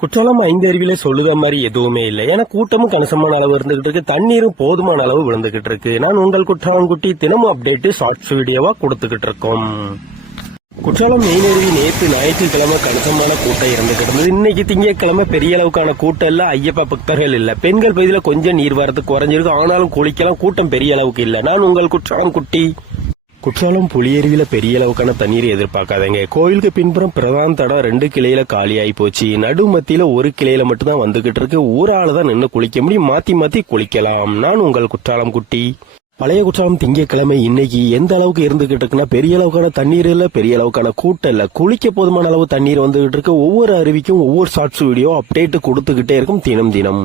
குற்றாலம் ஐந்தருவியில சொல்லுத மாதிரி எதுவுமே இல்லை. ஏன்னா கூட்டமும் கணிசமான அளவு இருந்துகிட்டு இருக்கு, தண்ணீரும் போதுமான அளவு விழுந்துகிட்டு இருக்கு. நான் உங்கள் குற்றாலம் குட்டி தினமும் அப்டேட் ஷார்ட்ஸ் வீடியோவா கொடுத்துக்கிட்டு இருக்கோம். குற்றாலம் மெயின் அருவி நேற்று ஞாயிற்றுக்கிழமை கணிசமான கூட்டம் இருந்துகிட்டு இருந்தது. இன்னைக்கு திங்கட்கிழமை பெரிய அளவுக்கான கூட்டம் இல்ல, ஐயப்ப பக்தர்கள் இல்ல. பெண்கள் பகுதியில கொஞ்சம் நீர் வரத்து குறைஞ்சிருக்கு, ஆனாலும் குளிக்கலாம், கூட்டம் பெரிய அளவுக்கு இல்ல. நான் உங்கள் குற்றாலம் குட்டி. குற்றாலம் புலியருவியில பெரிய அளவுக்கான தண்ணீர் எதிர்பார்க்காதீங்க. கோயிலுக்கு பின்புறம் பிரதான தடம் 2 கிளையில காலியாகி போச்சு. நடு மத்தியில ஒரு கிளையில மட்டும் தான் வந்துகிட்டு இருக்கு. ஊரால தான் நின்று குளிக்க முடியும், மாத்தி மாத்தி குளிக்கலாம். நான் உங்கள் குற்றாலம் குட்டி. பழைய குற்றாலம் திங்கட்கிழமை இன்னைக்கு எந்த அளவுக்கு இருந்துகிட்டு இருக்குன்னா, பெரிய அளவுக்கான தண்ணீர் இல்ல, பெரிய அளவுக்கான கூட்டம் இல்ல, குளிக்க போதுமான அளவு தண்ணீர் வந்துகிட்டு இருக்கு. ஒவ்வொரு அருவிக்கும் ஒவ்வொரு ஷார்ட்ஸ் வீடியோ அப்டேட் கொடுத்துக்கிட்டே இருக்கும் தினம் தினம்.